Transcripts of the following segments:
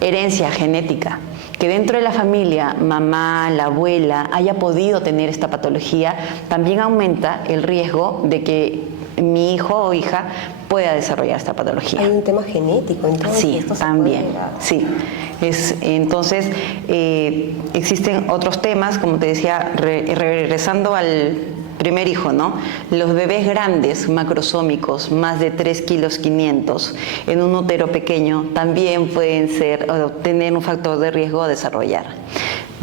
herencia genética, que dentro de la familia, mamá, la abuela, haya podido tener esta patología, también aumenta el riesgo de que mi hijo o hija pueda desarrollar esta patología. Hay un tema genético, entonces. Sí, también, sí. Entonces, existen otros temas, como te decía, regresando al primer hijo, ¿no? Los bebés grandes, macrosómicos, más de 3,5 kilos, en un útero pequeño, también pueden tener un factor de riesgo a desarrollar.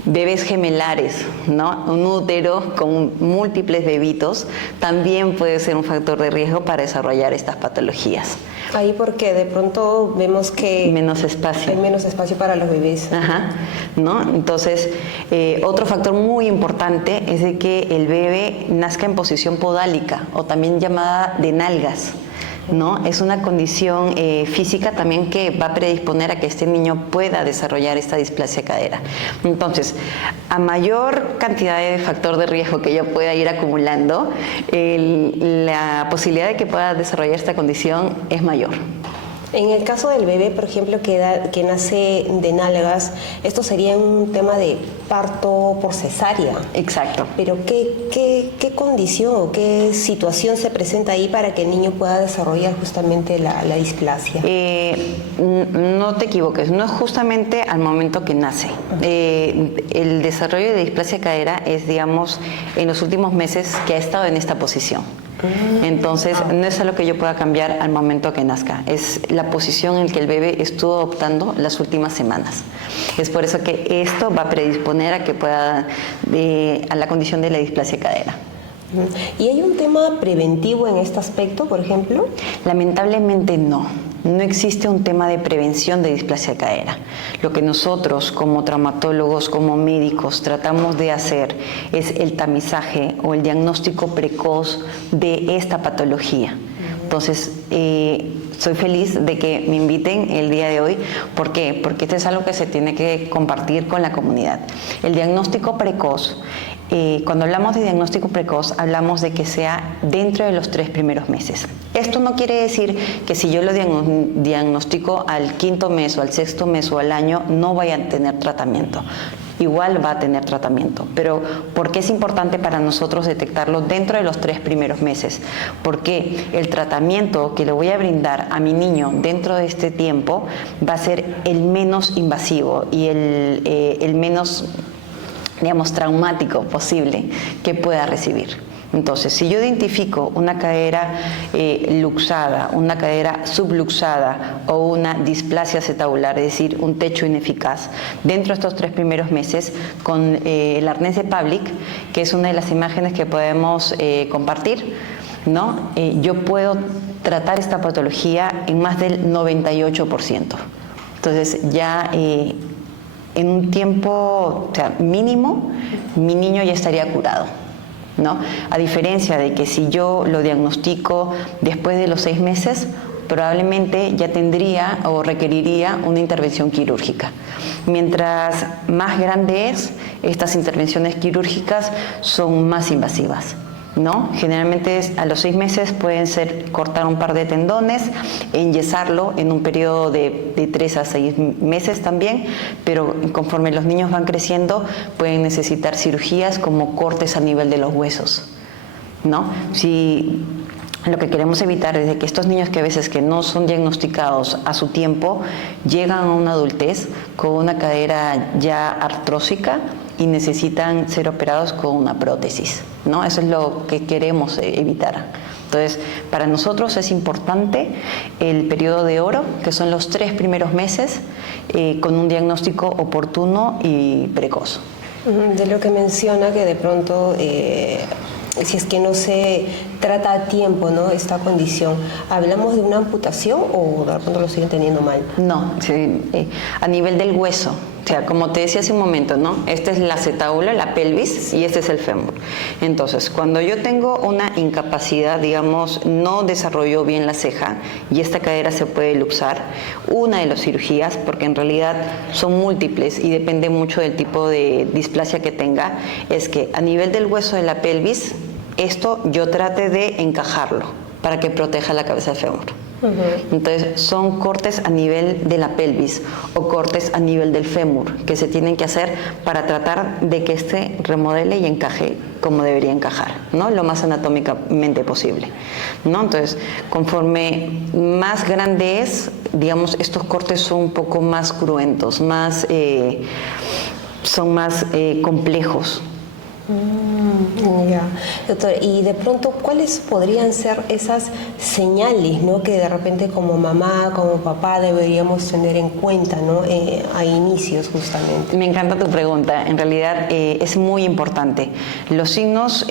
Bebés gemelares, ¿no? Un útero con múltiples bebitos también puede ser un factor de riesgo para desarrollar estas patologías. Ahí porque de pronto vemos que menos espacio. Hay menos espacio para los bebés. Ajá, ¿no? Entonces, otro factor muy importante es de que el bebé nazca en posición podálica o también llamada de nalgas, ¿no? Es una condición física también que va a predisponer a que este niño pueda desarrollar esta displasia cadera. Entonces, a mayor cantidad de factor de riesgo que yo pueda ir acumulando, la posibilidad de que pueda desarrollar esta condición es mayor. En el caso del bebé, por ejemplo, que nace de nalgas, esto sería un tema de parto por cesárea. Exacto. Pero ¿qué condición o qué situación se presenta ahí para que el niño pueda desarrollar justamente la displasia? No te equivoques, no es justamente al momento que nace. El desarrollo de displasia cadera es, digamos, en los últimos meses que ha estado en esta posición. Entonces, no es algo que yo pueda cambiar al momento que nazca, es la posición en que el bebé estuvo adoptando las últimas semanas. Es por eso que esto va a predisponer a que pueda, a la condición de la displasia cadera. ¿Y hay un tema preventivo en este aspecto, por ejemplo? Lamentablemente no. No existe un tema de prevención de displasia cadera. Lo que nosotros como traumatólogos, como médicos, tratamos de hacer es el tamizaje o el diagnóstico precoz de esta patología. Entonces, soy feliz de que me inviten el día de hoy. ¿Por qué? Porque esto es algo que se tiene que compartir con la comunidad. El diagnóstico precoz, cuando hablamos de diagnóstico precoz, hablamos de que sea dentro de los 3 primeros meses. Esto no quiere decir que si yo lo diagnostico al 5º mes o al 6º mes o al año, no vaya a tener tratamiento. Igual va a tener tratamiento, pero ¿por qué es importante para nosotros detectarlo dentro de los 3 primeros meses? Porque el tratamiento que le voy a brindar a mi niño dentro de este tiempo va a ser el menos invasivo y el menos, digamos, traumático posible que pueda recibir. Entonces, si yo identifico una cadera luxada, una cadera subluxada o una displasia acetabular, es decir, un techo ineficaz, dentro de estos 3 primeros meses, con el arnés de Pavlik, que es una de las imágenes que podemos compartir, ¿no? Yo puedo tratar esta patología en más del 98%. Entonces, ya en un tiempo mínimo, mi niño ya estaría curado, ¿no? A diferencia de que si yo lo diagnostico después de los 6 meses, probablemente ya tendría o requeriría una intervención quirúrgica. Mientras más grande es, estas intervenciones quirúrgicas son más invasivas, ¿no? Generalmente a los 6 meses pueden ser cortar un par de tendones, enyesarlo en un periodo de 3 a 6 meses también, pero conforme los niños van creciendo pueden necesitar cirugías como cortes a nivel de los huesos, ¿no? Si lo que queremos evitar es de que estos niños que a veces que no son diagnosticados a su tiempo llegan a una adultez con una cadera ya artrósica y necesitan ser operados con una prótesis, ¿no? Eso es lo que queremos evitar. Entonces, para nosotros es importante el periodo de oro, que son los 3 primeros meses, con un diagnóstico oportuno y precoz. De lo que menciona que de pronto, si es que no se trata a tiempo, ¿no?, esta condición, ¿hablamos de una amputación o de pronto lo estoy entendiendo mal? No, sí, a nivel del hueso. O sea, como te decía hace un momento, ¿no? Esta es la acetábula, la pelvis, y este es el fémur. Entonces, cuando yo tengo una incapacidad, digamos, no desarrolló bien la ceja y esta cadera se puede luxar, una de las cirugías, porque en realidad son múltiples y depende mucho del tipo de displasia que tenga, es que a nivel del hueso de la pelvis, esto yo trate de encajarlo para que proteja la cabeza del fémur. Entonces son cortes a nivel de la pelvis o cortes a nivel del fémur que se tienen que hacer para tratar de que este remodele y encaje como debería encajar, ¿no? Lo más anatómicamente posible, ¿no? Entonces, conforme más grande es, digamos, estos cortes son un poco más cruentos, son más complejos. Ya, doctor, y de pronto, ¿cuáles podrían ser esas señales, ¿no?, que de repente como mamá, como papá deberíamos tener en cuenta, ¿no?, a inicios justamente? Me encanta tu pregunta, en realidad es muy importante. Los signos,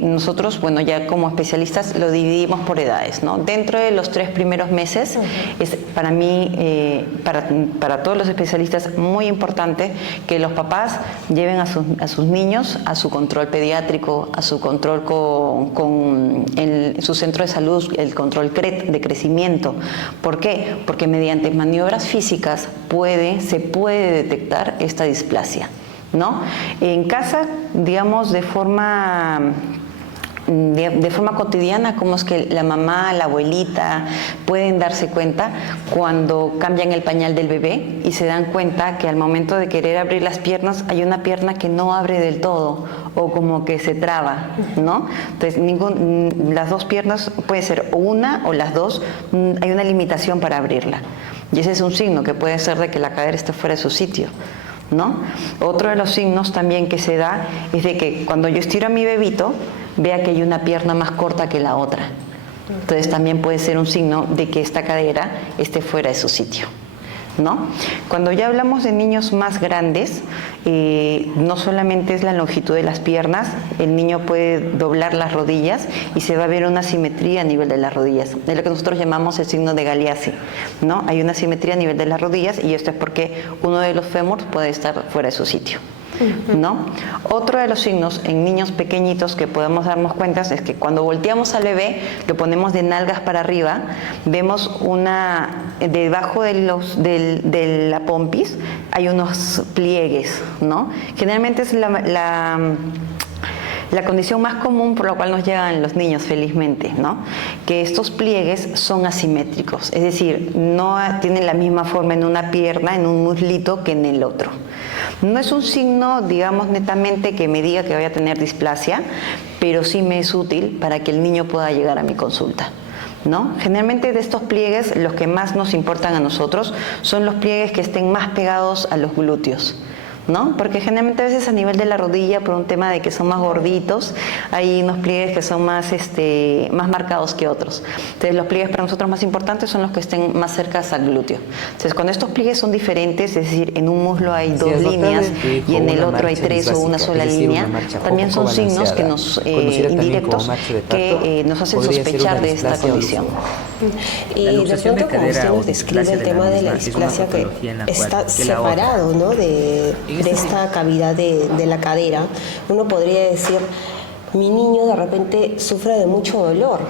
nosotros, bueno, ya como especialistas lo dividimos por edades, ¿no? Dentro de los 3 primeros meses es para mí, para todos los especialistas, muy importante que los papás lleven a sus niños a su control pediátrico, a su control con su centro de salud, el control de crecimiento. ¿Por qué? Porque mediante maniobras físicas se puede detectar esta displasia, ¿no? En casa, digamos, de forma cotidiana, como es que la mamá, la abuelita pueden darse cuenta cuando cambian el pañal del bebé y se dan cuenta que al momento de querer abrir las piernas hay una pierna que no abre del todo o como que se traba, ¿no? Entonces las dos piernas, puede ser una o las dos, hay una limitación para abrirla y ese es un signo que puede ser de que la cadera esté fuera de su sitio, ¿no? Otro de los signos también que se da es de que cuando yo estiro a mi bebito, vea que hay una pierna más corta que la otra. Entonces también puede ser un signo de que esta cadera esté fuera de su sitio, ¿no? Cuando ya hablamos de niños más grandes, no solamente es la longitud de las piernas, el niño puede doblar las rodillas y se va a ver una simetría a nivel de las rodillas. Es lo que nosotros llamamos el signo de Galeazzi, ¿no? Hay una simetría a nivel de las rodillas y esto es porque uno de los fémurs puede estar fuera de su sitio, ¿no? Otro de los signos en niños pequeñitos que podemos darnos cuenta es que cuando volteamos al bebé, lo ponemos de nalgas para arriba, vemos debajo de la pompis hay unos pliegues, ¿no? Generalmente es la condición más común por la cual nos llegan los niños, felizmente, ¿no? Que estos pliegues son asimétricos, es decir, no tienen la misma forma en una pierna, en un muslito, que en el otro. No es un signo, digamos, netamente que me diga que voy a tener displasia, pero sí me es útil para que el niño pueda llegar a mi consulta, ¿no? Generalmente de estos pliegues, los que más nos importan a nosotros son los pliegues que estén más pegados a los glúteos, ¿no? Porque generalmente a veces a nivel de la rodilla, por un tema de que son más gorditos, hay unos pliegues que son más marcados que otros. Entonces los pliegues para nosotros más importantes son los que estén más cerca al glúteo. Entonces cuando estos pliegues son diferentes, es decir, en un muslo hay 2 líneas y en el otro hay 3 o una sola línea, también son signos que indirectos que nos hacen sospechar de esta condición. Y de pronto, como usted nos describe el tema de la displasia que está separado, ¿no?, de esta cavidad de la cadera, uno podría decir, mi niño de repente sufre de mucho dolor.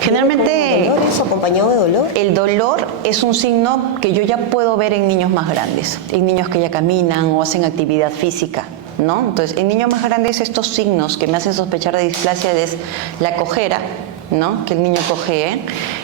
Generalmente, ¿Es acompañado de dolor? El dolor es un signo que yo ya puedo ver en niños más grandes, en niños que ya caminan o hacen actividad física, ¿no? Entonces, en niños más grandes, estos signos que me hacen sospechar de displasia es la cojera, ¿no?, que el niño cojee,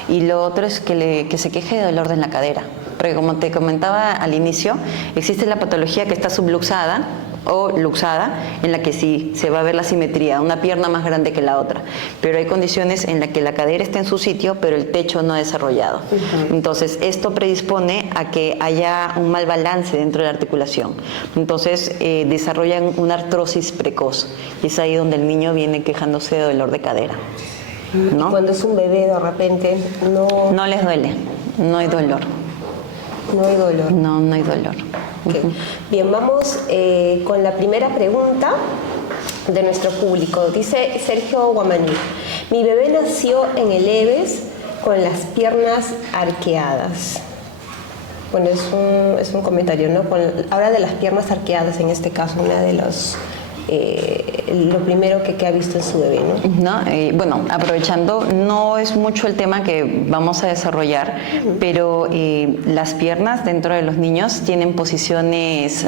y lo otro es que se queje de dolor en la cadera. Porque como te comentaba al inicio, existe la patología que está subluxada o luxada, en la que sí se va a ver la simetría, una pierna más grande que la otra. Pero hay condiciones en las que la cadera está en su sitio, pero el techo no ha desarrollado. Entonces, esto predispone a que haya un mal balance dentro de la articulación. Entonces, desarrollan una artrosis precoz. Y es ahí donde el niño viene quejándose de dolor de cadera, ¿no? Y cuando es un bebé, de repente, no les duele, no hay dolor. No hay dolor. No hay dolor. Okay. Bien, vamos con la primera pregunta de nuestro público. Dice Sergio Guamaní: mi bebé nació en el EVES con las piernas arqueadas. Bueno, es un comentario, ¿no? Habla de las piernas arqueadas, en este caso, una de los lo primero que ha visto en su bebé, ¿no? Bueno, aprovechando, no es mucho el tema que vamos a desarrollar, pero las piernas dentro de los niños tienen posiciones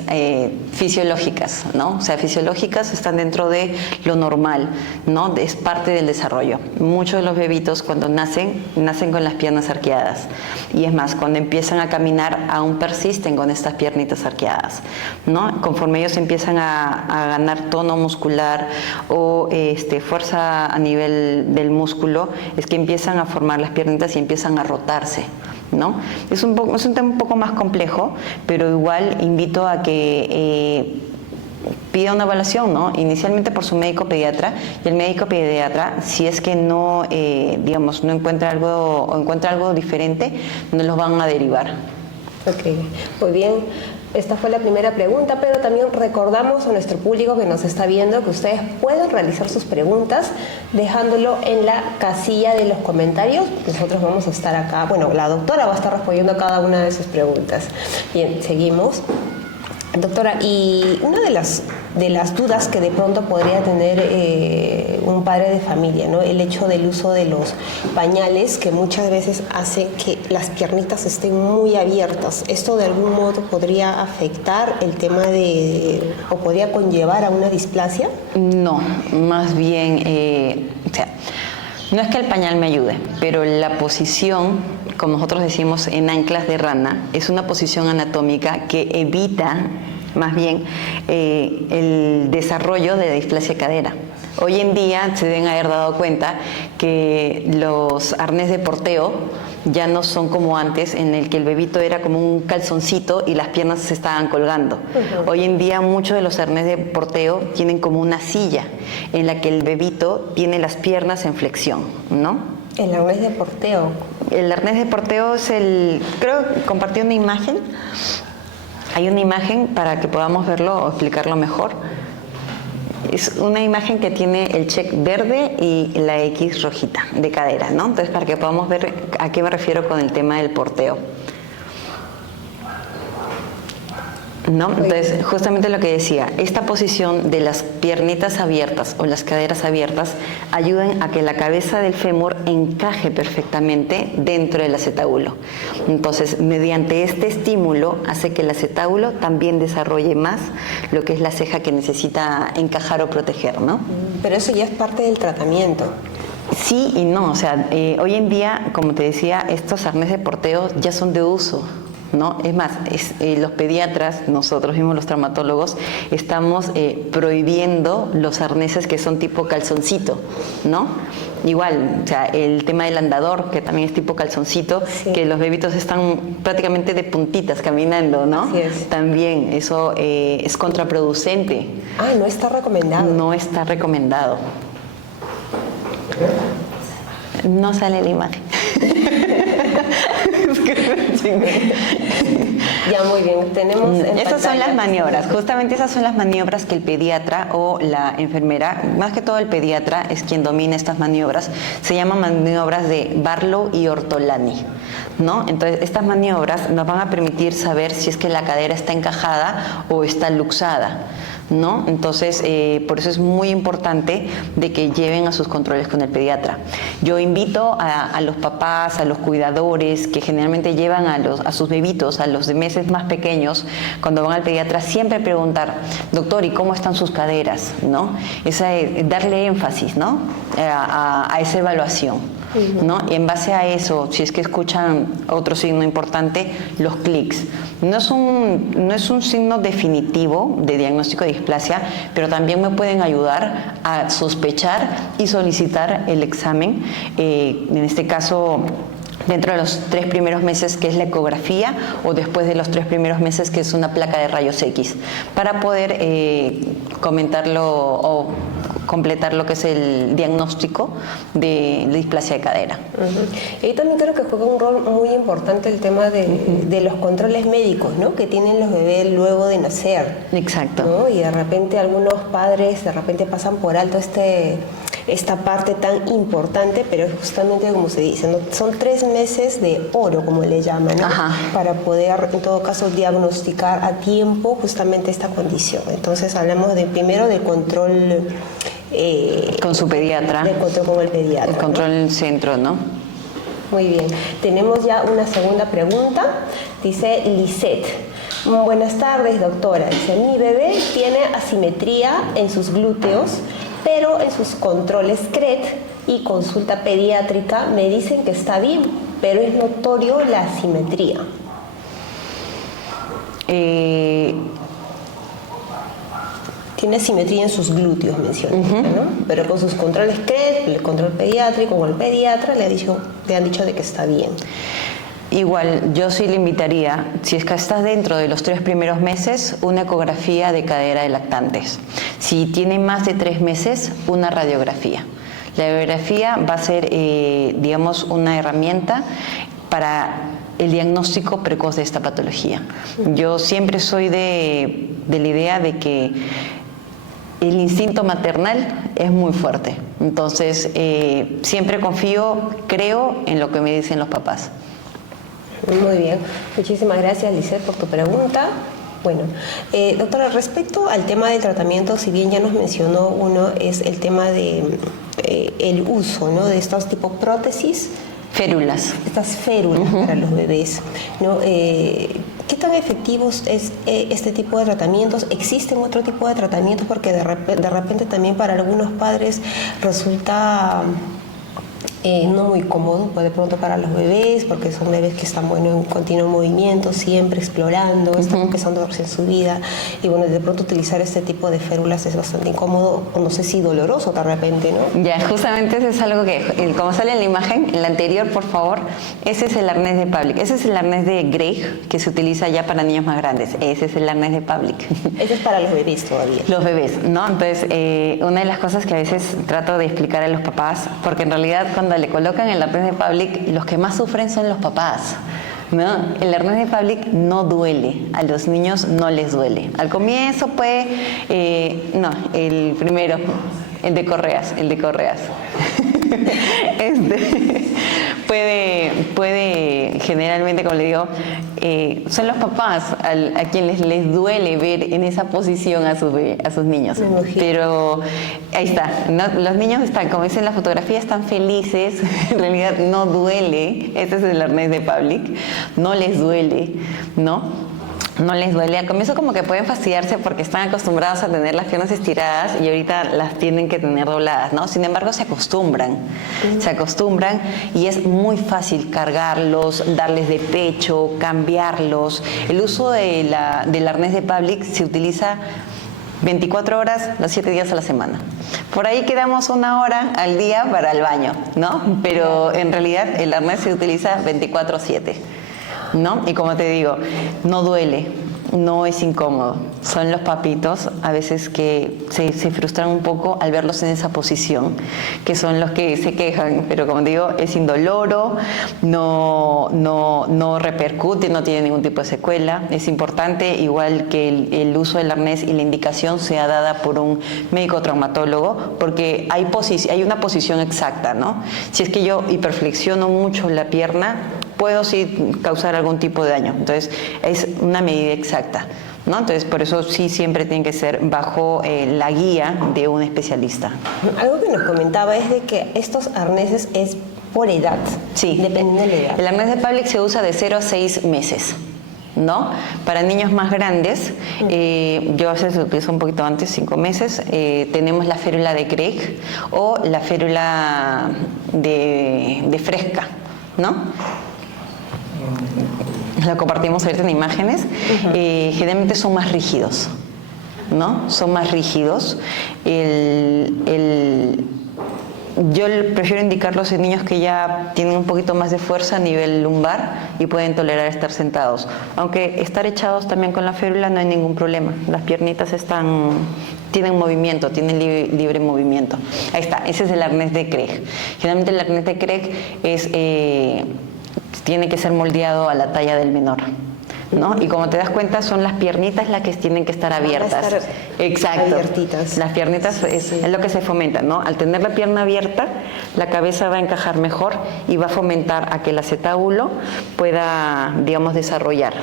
fisiológicas, ¿no? O sea, fisiológicas, están dentro de lo normal, ¿no? Es parte del desarrollo. Muchos de los bebitos cuando nacen con las piernas arqueadas. Y es más, cuando empiezan a caminar aún persisten con estas piernitas arqueadas, ¿no? Conforme ellos empiezan a ganar tono muscular o fuerza a nivel del músculo, es que empiezan a formar las piernitas y empiezan a rotarse, ¿no? Es un tema un poco más complejo, pero igual invito a que pida una evaluación, ¿no? Inicialmente por su médico pediatra, y el médico pediatra, si es que no, no encuentra algo o encuentra algo diferente, nos los van a derivar. Ok, muy bien. Esta fue la primera pregunta, pero también recordamos a nuestro público que nos está viendo que ustedes pueden realizar sus preguntas dejándolo en la casilla de los comentarios. Nosotros vamos a estar acá, bueno, la doctora va a estar respondiendo a cada una de sus preguntas. Bien, seguimos. Doctora, y una de las dudas que de pronto podría tener un padre de familia, ¿no? El hecho del uso de los pañales, que muchas veces hace que las piernitas estén muy abiertas. ¿Esto de algún modo podría afectar el tema o podría conllevar a una displasia? No, más bien, no es que el pañal me ayude, pero la posición, como nosotros decimos en anclas de rana, es una posición anatómica que evita más bien el desarrollo de la displasia de cadera. Hoy en día se deben haber dado cuenta que los arnés de porteo ya no son como antes, en el que el bebito era como un calzoncito y las piernas se estaban colgando. Hoy en día muchos de los arnés de porteo tienen como una silla en la que el bebito tiene las piernas en flexión, ¿no? El arnés de porteo. El arnés de porteo es creo que compartí una imagen. Hay una imagen para que podamos verlo o explicarlo mejor. Es una imagen que tiene el check verde y la X rojita de cadera, ¿no? Entonces, para que podamos ver a qué me refiero con el tema del porteo, ¿no? Entonces, justamente lo que decía, esta posición de las piernitas abiertas o las caderas abiertas ayudan a que la cabeza del fémur encaje perfectamente dentro del acetábulo. Entonces, mediante este estímulo hace que el acetábulo también desarrolle más lo que es la ceja que necesita encajar o proteger, ¿no? Pero eso ya es parte del tratamiento. Sí y no, o sea, hoy en día, como te decía, estos arnés de porteo ya son de uso, ¿no? Es más, los pediatras, nosotros mismos los traumatólogos, estamos prohibiendo los arneses que son tipo calzoncito, ¿no? Igual, o sea, el tema del andador, que también es tipo calzoncito, sí, que los bebitos están prácticamente de puntitas caminando, ¿no? Así es. También eso es contraproducente. Ah, no está recomendado. No está recomendado. No sale la imagen. Ya, muy bien, tenemos esas son las maniobras, justamente esas son las maniobras que el pediatra o la enfermera, más que todo el pediatra es quien domina estas maniobras, se llaman maniobras de Barlow y Ortolani, ¿no? Entonces estas maniobras nos van a permitir saber si es que la cadera está encajada o está luxada, ¿no? Entonces, por eso es muy importante de que lleven a sus controles con el pediatra. Yo invito a los papás, a los cuidadores que generalmente llevan a sus bebitos, a los de meses más pequeños, cuando van al pediatra, siempre preguntar, doctor, ¿y cómo están sus caderas? ¿No? Darle énfasis, ¿no? a esa evaluación, ¿no? Y en base a eso, si es que escuchan otro signo importante, los clics. No es un signo definitivo de diagnóstico de displasia, pero también me pueden ayudar a sospechar y solicitar el examen, en este caso dentro de los 3 primeros meses, que es la ecografía, o después de los 3 primeros meses, que es una placa de rayos X, para poder comentarlo o completar lo que es el diagnóstico de displasia de cadera. Y también creo que juega un rol muy importante el tema de los controles médicos, ¿no? Que tienen los bebés luego de nacer. Exacto. ¿No? Y de repente algunos padres pasan por alto esta parte tan importante, pero es justamente como se dice, ¿no? Son 3 meses de oro, como le llaman, ¿no? Para poder, en todo caso, diagnosticar a tiempo justamente esta condición. Entonces hablamos primero de control con su pediatra. De control con el pediatra. El control en el centro, ¿no? Muy bien. Tenemos ya una segunda pregunta. Dice Lisette. Buenas tardes, doctora. Dice, mi bebé tiene asimetría en sus glúteos, pero en sus controles CRET y consulta pediátrica me dicen que está bien, pero es notorio la asimetría. Tiene asimetría en sus glúteos, menciona, ¿no? Pero con sus controles CRET, el control pediátrico o el pediatra le han dicho de que está bien. Igual, yo sí le invitaría, si es que estás dentro de los 3 primeros meses, una ecografía de cadera de lactantes. Si tiene más de 3 meses, una radiografía. La radiografía va a ser, digamos, una herramienta para el diagnóstico precoz de esta patología. Yo siempre soy de la idea de que el instinto maternal es muy fuerte. Entonces, siempre creo en lo que me dicen los papás. Muy bien, muchísimas gracias, Lisette, por tu pregunta. Bueno, doctora, respecto al tema del tratamiento, si bien ya nos mencionó uno, es el tema de el uso, ¿no?, de estos tipos prótesis. Férulas. Estas férulas para los bebés, ¿no? ¿Qué tan efectivos es este tipo de tratamientos? ¿Existen otro tipo de tratamientos? Porque de repente también para algunos padres resulta no muy cómodo, pues de pronto para los bebés, porque son bebés que están en continuo movimiento, siempre explorando, están empezando en su vida, y bueno, de pronto utilizar este tipo de férulas es bastante incómodo, o no sé si doloroso de repente, ¿no? Ya, justamente eso es algo que, como sale en la imagen, en la anterior, por favor, ese es el arnés de Pavlik, ese es el arnés de Greg, que se utiliza ya para niños más grandes, ese es el arnés de Pavlik. Ese es para los bebés todavía. Los bebés, ¿no? Entonces, una de las cosas que a veces trato de explicar a los papás, porque en realidad cuando le colocan el arnés de Pavlik, los que más sufren son los papás, ¿no? El arnés de Pavlik no duele, a los niños no les duele. Al comienzo el primero, el de correas. Puede generalmente, como le digo, son los papás a quienes les duele ver en esa posición a sus niños. Pero ahí está, ¿no? Los niños están, como dice en la fotografía, están felices, en realidad no duele, ese es el arnés de Pavlik, no les duele, ¿no? No les duele. Al comienzo como que pueden fastidiarse porque están acostumbrados a tener las piernas estiradas y ahorita las tienen que tener dobladas, ¿no? Sin embargo, se acostumbran y es muy fácil cargarlos, darles de pecho, cambiarlos. El uso del arnés de Pavlik se utiliza 24 horas, los 7 días a la semana. Por ahí quedamos 1 hora al día para el baño, ¿no? Pero en realidad el arnés se utiliza 24/7. ¿No? Y como te digo, no duele, no es incómodo. Son los papitos a veces que se frustran un poco al verlos en esa posición, que son los que se quejan, pero como digo, es indoloro, no repercute, no tiene ningún tipo de secuela. Es importante, igual que el uso del arnés y la indicación sea dada por un médico traumatólogo, porque hay una posición exacta, ¿no? Si es que yo hiperflexiono mucho la pierna, puedo sí causar algún tipo de daño. Entonces, es una medida exacta, ¿no? Entonces, por eso sí siempre tiene que ser bajo la guía de un especialista. Algo que nos comentaba es de que estos arneses es por edad. Sí. Dependiendo de la edad. El arnés de Pavlik se usa de 0 a 6 meses. ¿No? Para niños más grandes, yo a veces lo utilizo un poquito antes, 5 meses, tenemos la férula de Greg o la férula de Fresca, ¿no? La compartimos ahorita en imágenes. Generalmente son más rígidos, ¿no? Son más rígidos. Yo prefiero indicarlos en niños que ya tienen un poquito más de fuerza a nivel lumbar y pueden tolerar estar sentados. Aunque estar echados también con la férula no hay ningún problema. Las piernitas tienen movimiento, tienen libre movimiento. Ahí está, ese es el arnés de Craig. Generalmente el arnés de Craig tiene que ser moldeado a la talla del menor. ¿no? Y como te das cuenta, son las piernitas las que tienen que estar abiertas. Exacto. Abiertitas. Las piernitas es lo que se fomenta, ¿no? Al tener la pierna abierta, la cabeza va a encajar mejor y va a fomentar a que el acetábulo pueda, digamos, desarrollar.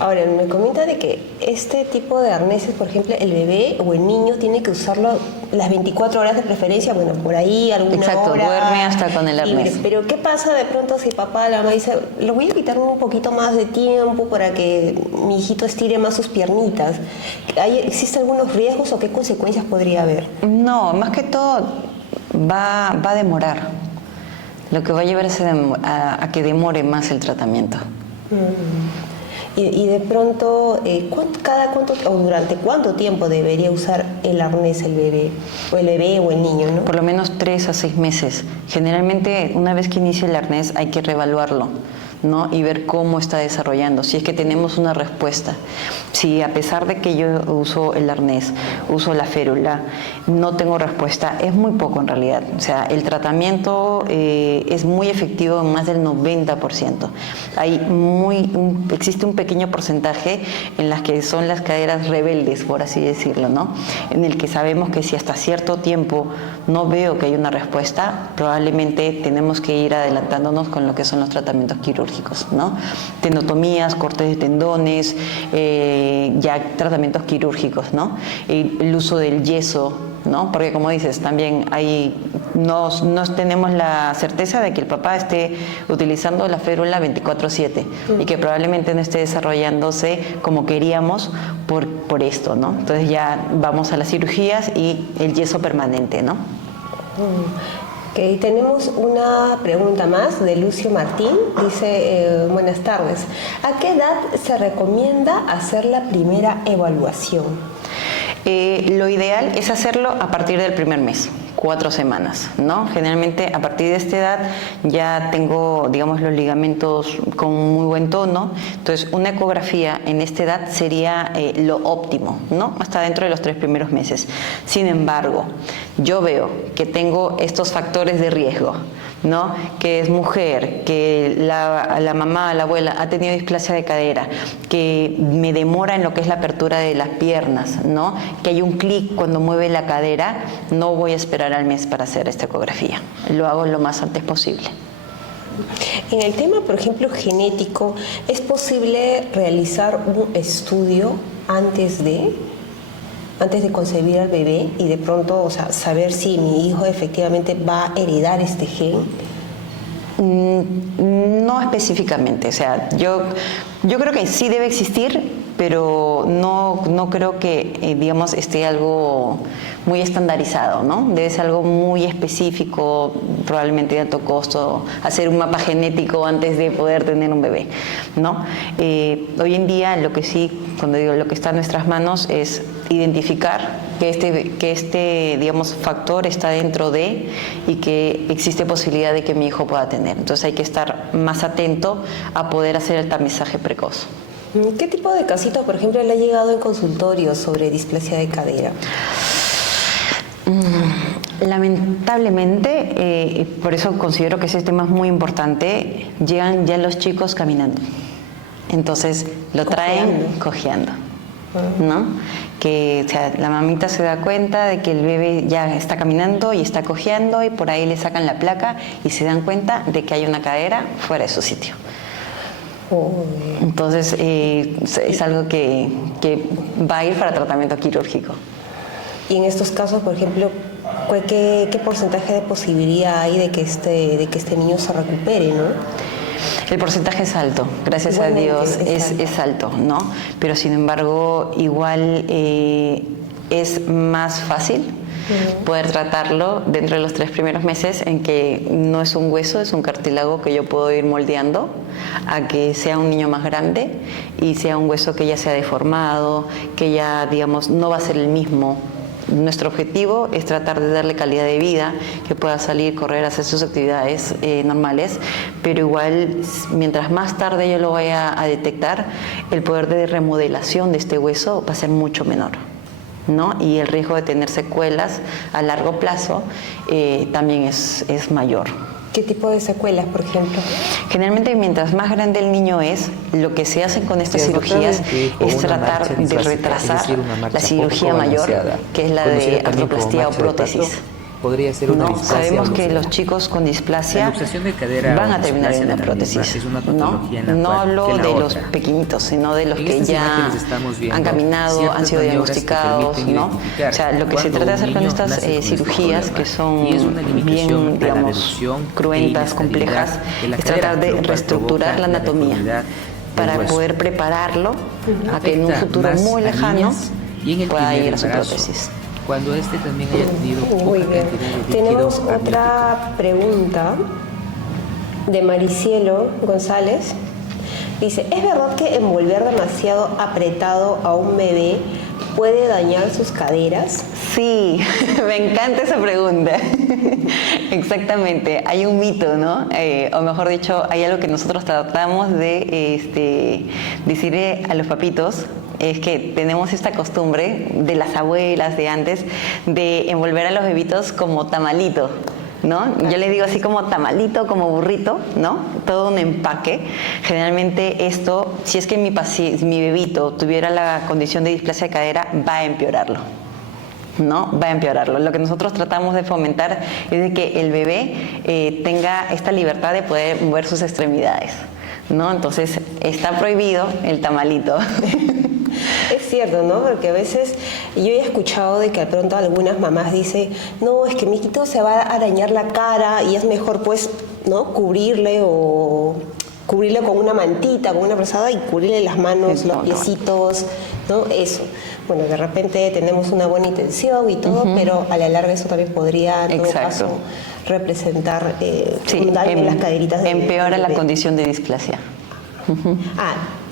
Ahora, me comenta de que este tipo de arneses, por ejemplo, el bebé o el niño tiene que usarlo las 24 horas de preferencia, bueno, por ahí alguna Exacto, hora. duerme hasta con el arnés. Pero ¿qué pasa de pronto si papá, la mamá dice, lo voy a quitar un poquito más de tiempo para que mi hijito estire más sus piernitas? ¿Existen algunos riesgos o qué consecuencias podría haber? No, más que todo va a demorar. Lo que va a llevar es a que demore más el tratamiento. Y de pronto, ¿cada cuánto o durante cuánto tiempo debería usar el arnés el bebé o el niño, ¿no? Por lo menos 3 a 6 meses. Generalmente, una vez que inicia el arnés, hay que reevaluarlo, ¿no? Y ver cómo está desarrollando, si es que tenemos una respuesta. Si a pesar de que yo uso el arnés, uso la férula, no tengo respuesta, es muy poco en realidad. O sea, el tratamiento es muy efectivo en más del 90%. Existe un pequeño porcentaje en las que son las caderas rebeldes, por así decirlo, ¿no? En el que sabemos que si hasta cierto tiempo no veo que hay una respuesta, probablemente tenemos que ir adelantándonos con lo que son los tratamientos quirúrgicos, ¿no? Tenotomías, cortes de tendones, ya tratamientos quirúrgicos, ¿no? El uso del yeso, ¿no? Porque como dices, también no tenemos la certeza de que el papá esté utilizando la férula 24/7 y que probablemente no esté desarrollándose como queríamos por esto, ¿no? Entonces ya vamos a las cirugías y el yeso permanente, ¿no? Okay, tenemos una pregunta más de Lucio Martín. Dice, buenas tardes. ¿A qué edad se recomienda hacer la primera evaluación? Lo ideal es hacerlo a partir del primer mes, 4 semanas, ¿no? Generalmente a partir de esta edad ya tengo, digamos, los ligamentos con muy buen tono, entonces una ecografía en esta edad sería lo óptimo, ¿no? Hasta dentro de los 3 primeros meses. Sin embargo, yo veo que tengo estos factores de riesgo, ¿no? Que es mujer, que la mamá, la abuela ha tenido displasia de cadera, que me demora en lo que es la apertura de las piernas, ¿no? Que hay un clic cuando mueve la cadera, no voy a esperar al mes para hacer esta ecografía. Lo hago lo más antes posible. En el tema, por ejemplo, genético, ¿es posible realizar un estudio antes de concebir al bebé y de pronto, o sea, saber si mi hijo efectivamente va a heredar este gen? No específicamente, o sea, yo creo que sí debe existir, pero no creo que, digamos, esté algo muy estandarizado, ¿no? Debe ser algo muy específico, probablemente de alto costo, hacer un mapa genético antes de poder tener un bebé, ¿no? Hoy en día lo que sí, cuando digo lo que está en nuestras manos es identificar que este, digamos, factor está dentro de y que existe posibilidad de que mi hijo pueda tener. Entonces hay que estar más atento a poder hacer el tamizaje precoz. ¿Qué tipo de casito, por ejemplo, le ha llegado en consultorio sobre displasia de cadera? Lamentablemente, por eso considero que ese tema es muy importante, llegan ya los chicos caminando. Entonces lo traen cojeando, ¿no? Que, o sea, la mamita se da cuenta de que el bebé ya está caminando y está cojeando y por ahí le sacan la placa y se dan cuenta de que hay una cadera fuera de su sitio. Entonces es algo que va a ir para tratamiento quirúrgico. Y en estos casos, por ejemplo, ¿qué porcentaje de posibilidad hay de que este niño se recupere, no? El porcentaje es alto, gracias a Dios es alto, ¿no? Pero sin embargo, igual es más fácil poder tratarlo dentro de los 3 primeros meses, en que no es un hueso, es un cartílago que yo puedo ir moldeando a que sea un niño más grande y sea un hueso que ya se ha deformado, que ya, digamos, no va a ser el mismo. Nuestro objetivo es tratar de darle calidad de vida, que pueda salir, correr, hacer sus actividades normales, pero igual mientras más tarde yo lo vaya a detectar, el poder de remodelación de este hueso va a ser mucho menor, ¿no? Y el riesgo de tener secuelas a largo plazo también es mayor. ¿Qué tipo de secuelas, por ejemplo? Generalmente, mientras más grande el niño es, lo que se hace con estas cirugías es tratar de retrasar la cirugía mayor, que es la de artroplastia o prótesis. Podría ser una displasia. Sabemos que los chicos con displasia van a terminar en una prótesis. No hablo de los pequeñitos, sino de los que ya han caminado, han sido diagnosticados, ¿no? O sea, lo que se trata de hacer con estas cirugías, que son bien, digamos, cruentas, complejas, es tratar de reestructurar la anatomía para poder prepararlo a que en un futuro muy lejano pueda ir a su prótesis. Cuando también haya tenido muy bien. Tenemos otra pregunta de Maricielo González. Dice, ¿es verdad que envolver demasiado apretado a un bebé puede dañar sus caderas? Sí, me encanta esa pregunta. Exactamente, hay un mito, ¿no? O mejor dicho, hay algo que nosotros tratamos de decirle a los papitos. Es que tenemos esta costumbre de las abuelas de antes de envolver a los bebitos como tamalito, ¿no? Yo le digo así como tamalito, como burrito, ¿no? Todo un empaque. Generalmente esto, si es que mi bebito tuviera la condición de displasia de cadera, va a empeorarlo. ¿No? Va a empeorarlo. Lo que nosotros tratamos de fomentar es de que el bebé tenga esta libertad de poder mover sus extremidades, ¿no? Entonces, está prohibido el tamalito. Es cierto, ¿no? Porque a veces yo he escuchado de que de pronto algunas mamás dicen, no, es que mi hijito se va a arañar la cara y es mejor pues, ¿no? Cubrirle con una mantita, con una frazada y cubrirle las manos, los piecitos, ¿no? Eso. Bueno, de repente tenemos una buena intención y todo, pero a la larga eso también podría, en todo caso, representar un daño en las caderitas. Empeora la condición de displasia.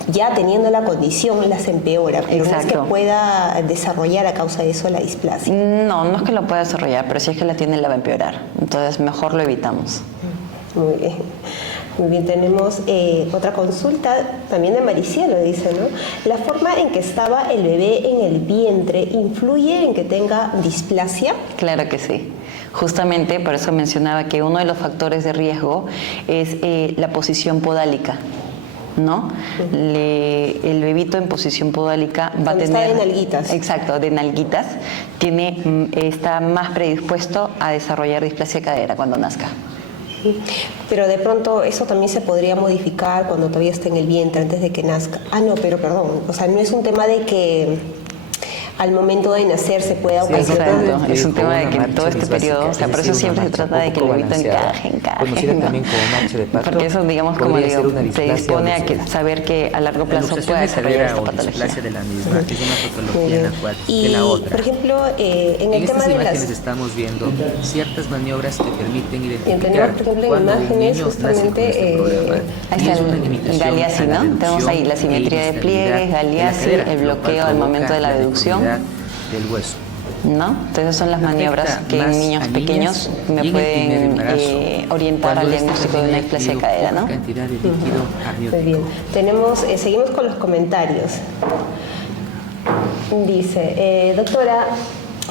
Ya teniendo la condición las empeora, pero no es que pueda desarrollar a causa de eso la displasia. No es que lo pueda desarrollar, pero si es que la tiene la va a empeorar. Entonces mejor lo evitamos. Muy bien. Muy bien, tenemos otra consulta también de Maricielo, dice, ¿no? ¿La forma en que estaba el bebé en el vientre influye en que tenga displasia? Claro que sí. Justamente por eso mencionaba que uno de los factores de riesgo es la posición podálica, ¿no? El bebito en posición podálica va a tener... Está de nalguitas. Exacto, de nalguitas. Está más predispuesto a desarrollar displasia de cadera cuando nazca. Pero de pronto eso también se podría modificar cuando todavía esté en el vientre, antes de que nazca. Pero perdón, o sea, no es un tema de que al momento de nacer se pueda ocasionar. Exacto, es un tema de que en todo este periodo, o sea, por eso siempre se trata de que el bebito encaje, conocida también como marcha de parto. Porque eso, digamos, como digo, te dispone a saber que a largo plazo pueda desarrollar esta patología. De la misma es una patología en la cual de la otra. Por ejemplo, en el tema de las... imágenes estamos viendo ciertas maniobras que permiten identificar tenemos, por ejemplo, en imágenes justamente ahí está el Galeazzi, ¿no? Tenemos ahí la simetría de pliegues, Galeazzi, el bloqueo al momento de la deducción del hueso, ¿no? Entonces son las maniobras que en niños pequeños me pueden orientar al diagnóstico de una displasia de cadera, ¿no? Muy bien. Seguimos con los comentarios. Dice, doctora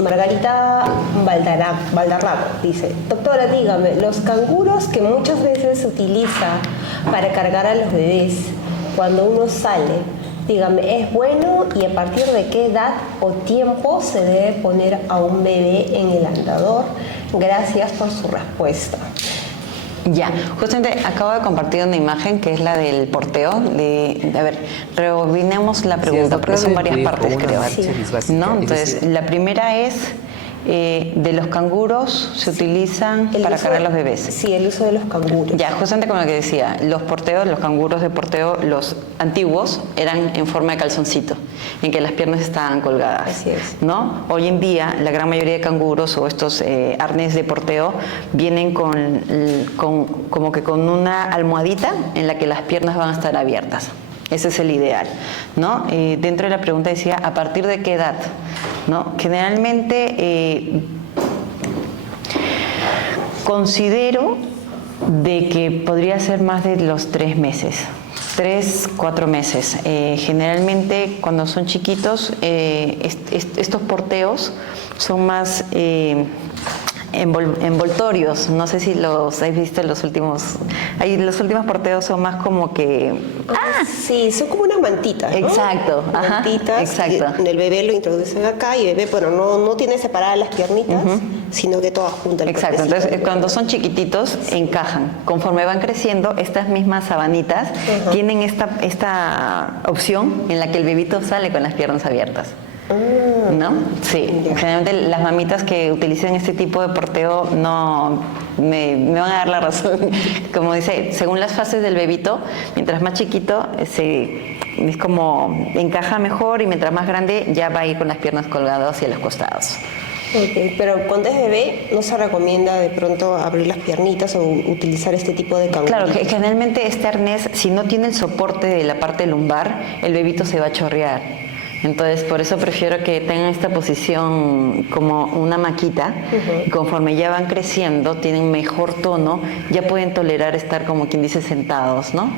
Margarita Valdarrago, dice, doctora, dígame, los canguros que muchas veces se utiliza para cargar a los bebés cuando uno sale, dígame, ¿es bueno y a partir de qué edad o tiempo se debe poner a un bebé en el andador? Gracias por su respuesta. Ya, justamente acabo de compartir una imagen que es la del porteo. A ver, rebobinemos la pregunta porque son varias partes, creo. ¿No? Entonces, la primera es... de los canguros se utilizan para cargar a los bebés. Sí, el uso de los canguros. Ya, justamente como lo que decía, los canguros de porteo, los antiguos, eran en forma de calzoncito, en que las piernas estaban colgadas. Así es. ¿No? Hoy en día, la gran mayoría de canguros o estos arneses de porteo vienen como que con una almohadita en la que las piernas van a estar abiertas. Ese es el ideal, ¿no? Dentro de la pregunta decía, ¿a partir de qué edad? ¿No? Generalmente considero de que podría ser más de los 3 meses, 3-4 meses. Generalmente cuando son chiquitos, estos porteos son más envoltorios, no sé si los habéis visto en los últimos porteos son más como que... Sí, son como unas mantitas, ¿no? Exacto, mantitas, exacto. El bebé lo introducen acá y el bebé, bueno, no tiene separadas las piernitas, sino que todas juntas. Exacto, entonces cuando son chiquititos encajan. Conforme van creciendo, estas mismas sabanitas tienen esta opción en la que el bebito sale con las piernas abiertas. ¿No? Sí, generalmente las mamitas que utilizan este tipo de porteo no me van a dar la razón. Como dice, según las fases del bebito, mientras más chiquito es como encaja mejor y mientras más grande ya va a ir con las piernas colgadas hacia los costados. Okay, pero cuando es bebé no se recomienda de pronto abrir las piernitas o utilizar este tipo de canguritos. Claro, que generalmente este arnés, si no tiene el soporte de la parte lumbar, el bebito se va a chorrear. Entonces, por eso prefiero que tengan esta posición como una maquita. Y conforme ya van creciendo, tienen mejor tono, ya pueden tolerar estar como quien dice sentados, ¿no?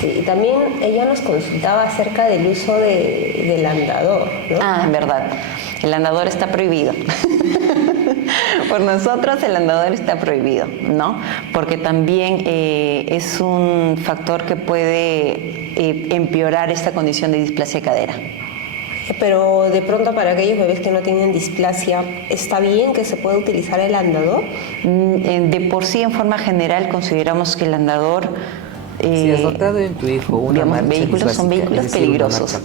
Sí, y también ella nos consultaba acerca del uso del andador, ¿no? En verdad. El andador está prohibido. Por nosotros el andador está prohibido, ¿no? Porque también es un factor que puede empeorar esta condición de displasia de cadera. Pero de pronto para aquellos bebés que no tienen displasia, ¿está bien que se pueda utilizar el andador? De por sí, en forma general, consideramos que el andador... si has notado en tu hijo una marcha son vehículos peligrosos.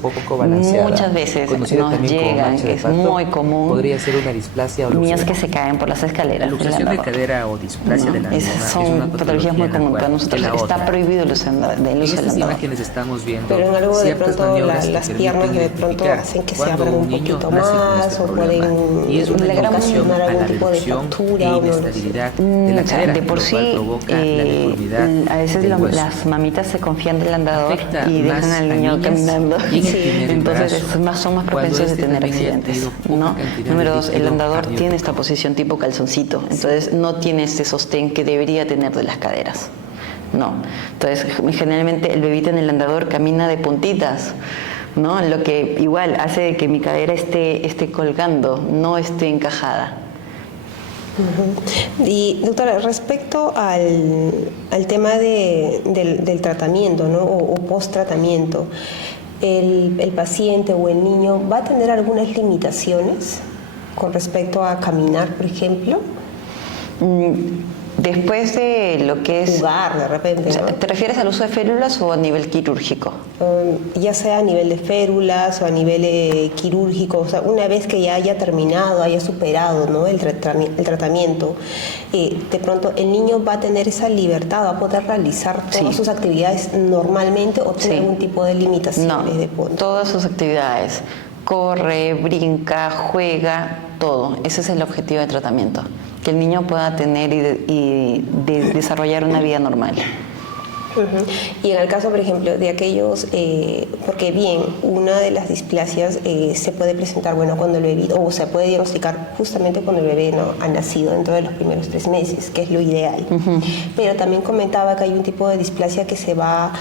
Muchas veces nos llegan, es muy común. Podría ser una displasia o niños que se caen por las escaleras. La luxación de cadera o displasia de la misma son patologías muy comunes. Para nosotros está prohibido el uso del andador. Imágenes estamos viendo. Pero en algo de pronto las piernas de pronto hacen que se abran un poquito más o pueden y es una indicación a la tipo de reducción fractura e inestabilidad de la cadera, de por sí, a veces las mamitas se confían del andador y dejan al niño caminando. Entonces son más propensos de tener accidentes, ¿no? Número 2, el andador tiene esta posición tipo calzoncito, entonces no tiene este sostén que debería tener de las caderas. No. Entonces, generalmente el bebito en el andador camina de puntitas, ¿no? Lo que igual hace que mi cadera esté colgando, no esté encajada. Y doctora, respecto al tema del tratamiento, ¿no? o post-tratamiento, ¿el paciente o el niño va a tener algunas limitaciones con respecto a caminar, por ejemplo? Después de lo que es... Jugar, de repente, ¿no? ¿Te refieres al uso de férulas o a nivel quirúrgico? Ya sea a nivel de férulas o a nivel quirúrgico, o sea, una vez que ya haya terminado, haya superado, ¿no? el tratamiento, de pronto el niño va a tener esa libertad, va a poder realizar todas sus actividades normalmente o tener algún tipo de limitaciones de punto. Todas sus actividades. Corre, brinca, juega, todo. Ese es el objetivo de tratamiento. Que el niño pueda tener y desarrollar una vida normal. Y en el caso, por ejemplo, de aquellos, porque bien, una de las displasias se puede presentar, cuando el bebé, o se puede diagnosticar justamente cuando el bebé no ha nacido dentro de los primeros 3 meses, que es lo ideal. Pero también comentaba que hay un tipo de displasia que se va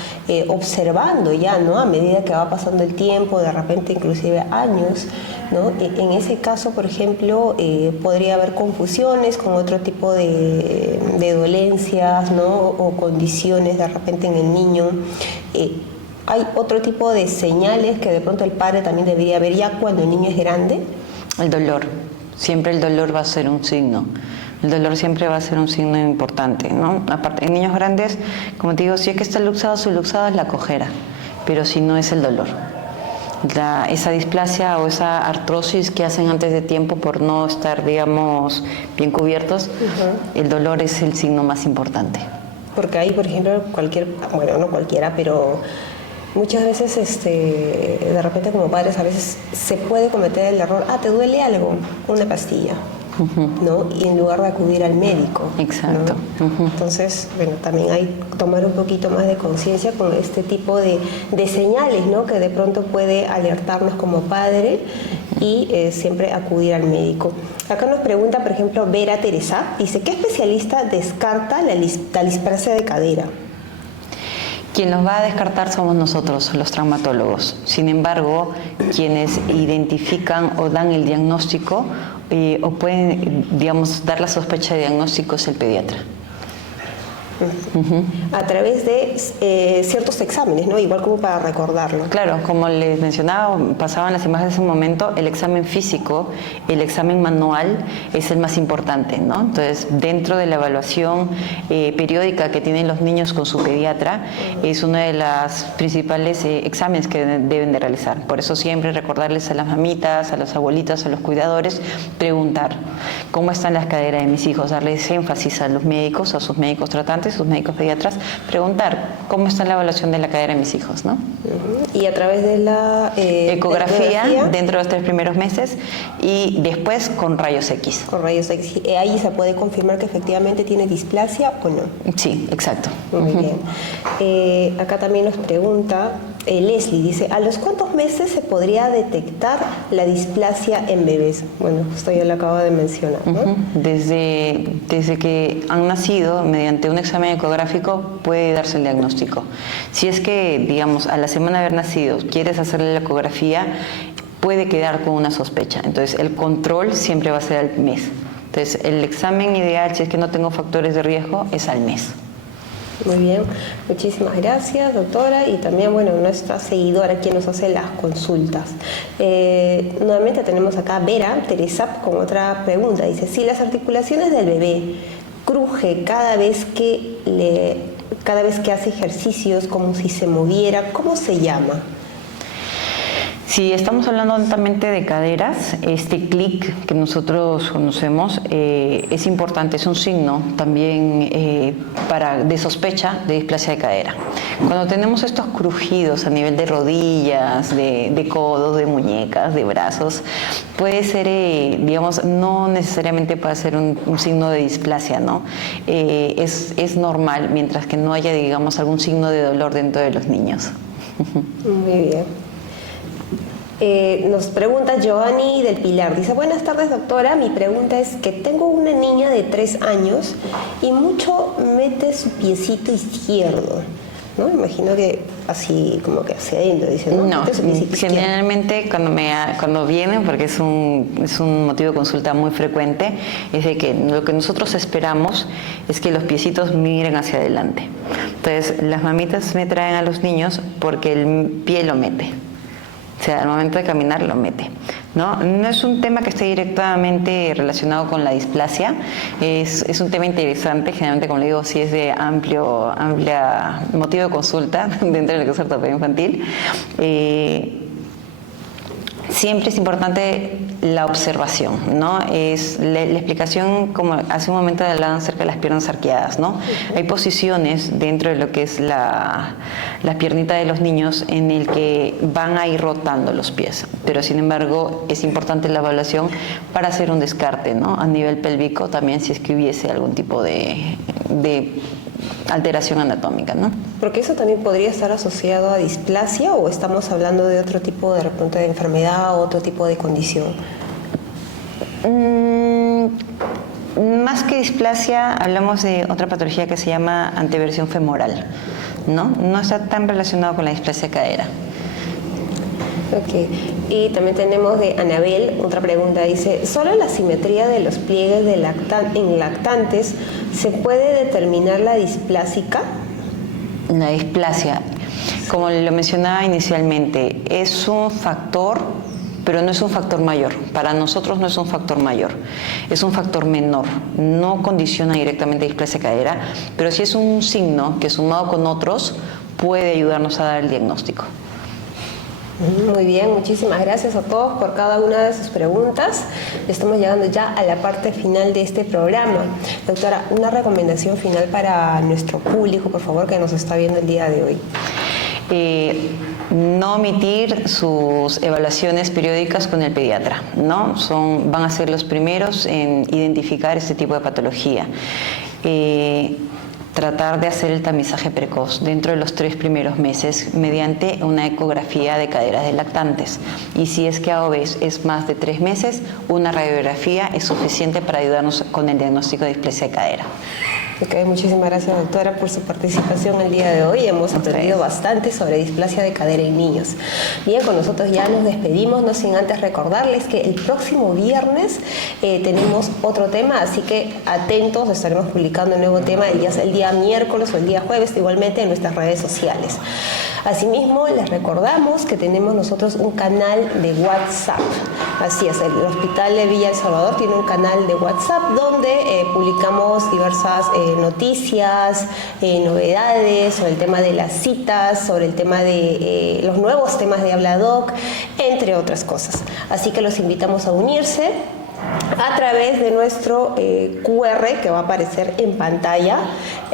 observando ya, ¿no? A medida que va pasando el tiempo, de repente inclusive años, ¿no? En ese caso, por ejemplo, podría haber confusiones con otro tipo de dolencias, ¿no? O condiciones de repente en el niño. ¿Hay otro tipo de señales que de pronto el padre también debería ver ya cuando el niño es grande? El dolor. Siempre el dolor va a ser un signo. El dolor siempre va a ser un signo importante, ¿no? Aparte, en niños grandes, como te digo, si es que está luxado, su luxado es la cojera, pero si no es el dolor. Esa displasia o esa artrosis que hacen antes de tiempo por no estar, digamos, bien cubiertos, el dolor es el signo más importante. Porque ahí, por ejemplo, no cualquiera, pero muchas veces, de repente como padres, a veces se puede cometer el error, ¿te duele algo? Una pastilla, ¿no? Y en lugar de acudir al médico. Exacto. ¿no? Entonces, también hay que tomar un poquito más de conciencia con este tipo de señales, ¿no? Que de pronto puede alertarnos como padre y siempre acudir al médico. Acá nos pregunta, por ejemplo, Vera Teresa, dice, ¿qué especialista descarta la displasia de cadera? Quien los va a descartar somos nosotros, los traumatólogos. Sin embargo, quienes identifican o dan el diagnóstico o pueden, digamos, dar la sospecha de diagnóstico es el pediatra. A través de ciertos exámenes, ¿no? Igual como para recordarlo. Claro, como les mencionaba, pasaban las imágenes en ese momento, el examen físico, el examen manual es el más importante, ¿no? Entonces, dentro de la evaluación periódica que tienen los niños con su pediatra, es uno de los principales exámenes que deben de realizar. Por eso siempre recordarles a las mamitas, a los abuelitos, a los cuidadores, preguntar cómo están las caderas de mis hijos, darles énfasis a los médicos, a sus médicos tratantes, sus médicos pediatras, preguntar cómo está la evaluación de la cadera de mis hijos, ¿no? Y a través de la ecografía dentro de los 3 primeros meses y después con rayos X. Con rayos X. Ahí se puede confirmar que efectivamente tiene displasia o no. Sí, exacto. Muy bien. Acá también nos pregunta Leslie, dice, ¿a los cuántos meses se podría detectar la displasia en bebés? Bueno, justo ya lo acabo de mencionar, ¿no? Desde que han nacido, mediante un examen ecográfico puede darse el diagnóstico. Si es que, digamos, a la semana de haber nacido quieres hacerle la ecografía, puede quedar con una sospecha. Entonces, el control siempre va a ser al mes. Entonces, el examen ideal, si es que no tengo factores de riesgo, es al mes. Muy bien, muchísimas gracias, doctora, y también, bueno, nuestra seguidora quien nos hace las consultas. Nuevamente tenemos acá a Vera Teresa con otra pregunta. Dice, si las articulaciones del bebé cruje cada vez que hace ejercicios, como si se moviera, ¿cómo se llama? Si estamos hablando netamente de caderas, este clic que nosotros conocemos es importante, es un signo también de sospecha de displasia de cadera. Cuando tenemos estos crujidos a nivel de rodillas, de codos, de muñecas, de brazos, puede ser, digamos, no necesariamente puede ser un signo de displasia, ¿no? Es normal, mientras que no haya, digamos, algún signo de dolor dentro de los niños. Muy bien. Nos pregunta Joanny del Pilar, dice, buenas tardes doctora, mi pregunta es que tengo una niña de 3 años y mucho mete su piecito izquierdo, ¿no? Imagino que así como que hacia adentro, dice, ¿no? No, generalmente cuando vienen, porque es un motivo de consulta muy frecuente, es de que lo que nosotros esperamos es que los piecitos miren hacia adelante. Entonces, las mamitas me traen a los niños porque el pie lo mete. O sea, al momento de caminar lo mete, ¿no? No es un tema que esté directamente relacionado con la displasia, es un tema interesante, generalmente, como le digo, sí es de amplia motivo de consulta dentro del caso de ortopedia infantil. Siempre es importante la observación, ¿no? Es la explicación, como hace un momento hablaban acerca de las piernas arqueadas, ¿no? Hay posiciones dentro de lo que es la piernita de los niños en el que van a ir rotando los pies, pero sin embargo es importante la evaluación para hacer un descarte, ¿no? A nivel pélvico también, si es que hubiese algún tipo de alteración anatómica, ¿no? Porque eso también podría estar asociado a displasia, o estamos hablando de otro tipo de repente de enfermedad o otro tipo de condición. Más que displasia, hablamos de otra patología que se llama anteversión femoral, ¿no? No está tan relacionado con la displasia de cadera. Ok, y también tenemos de Anabel otra pregunta, dice, ¿solo la simetría de los pliegues en lactantes se puede determinar la displásica? La displasia, como lo mencionaba inicialmente, es un factor, pero no es un factor mayor. Para nosotros no es un factor mayor, es un factor menor. No condiciona directamente displasia de cadera, pero sí es un signo que sumado con otros puede ayudarnos a dar el diagnóstico. Muy bien, muchísimas gracias a todos por cada una de sus preguntas. Estamos llegando ya a la parte final de este programa. Doctora, una recomendación final para nuestro público, por favor, que nos está viendo el día de hoy. No omitir sus evaluaciones periódicas con el pediatra, ¿no? Van a ser los primeros en identificar este tipo de patología. Tratar de hacer el tamizaje precoz dentro de los 3 primeros meses mediante una ecografía de caderas de lactantes. Y si es que a vez es más de 3 meses, una radiografía es suficiente para ayudarnos con el diagnóstico de displasia de cadera. Ok, muchísimas gracias, doctora, por su participación el día de hoy. Hemos aprendido bastante sobre displasia de cadera en niños. Bien, con nosotros ya nos despedimos, no sin antes recordarles que el próximo viernes tenemos otro tema, así que atentos, estaremos publicando un nuevo tema ya sea el día miércoles o el día jueves, igualmente en nuestras redes sociales. Asimismo, les recordamos que tenemos nosotros un canal de WhatsApp. Así es, el Hospital de Villa El Salvador tiene un canal de WhatsApp donde publicamos diversas noticias, novedades sobre el tema de las citas, sobre el tema de los nuevos temas de Habladoc, entre otras cosas. Así que los invitamos a unirse a través de nuestro QR que va a aparecer en pantalla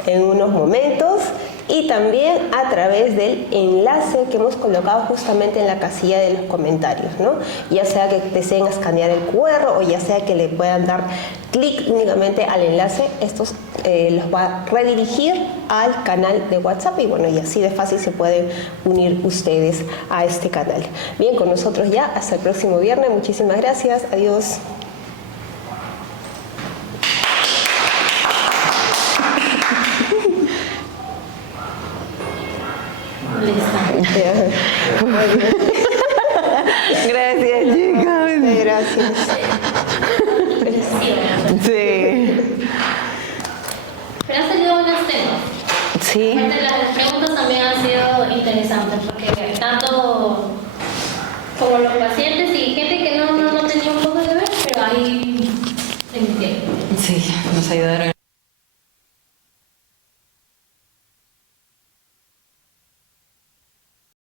en unos momentos, y también a través del enlace que hemos colocado justamente en la casilla de los comentarios, ¿no? Ya sea que deseen escanear el QR o ya sea que le puedan dar clic únicamente al enlace, estos los va a redirigir al canal de WhatsApp y bueno, y así de fácil se pueden unir ustedes a este canal. Bien, con nosotros ya hasta el próximo viernes. Muchísimas gracias. Adiós. Gracias, chicas. Gracias. Sí. Pero han salido buenos temas. Sí. Las preguntas también han sido interesantes porque tanto como los pacientes y gente que no tenía un poco de ver, pero ahí se metieron. Sí, nos ayudaron.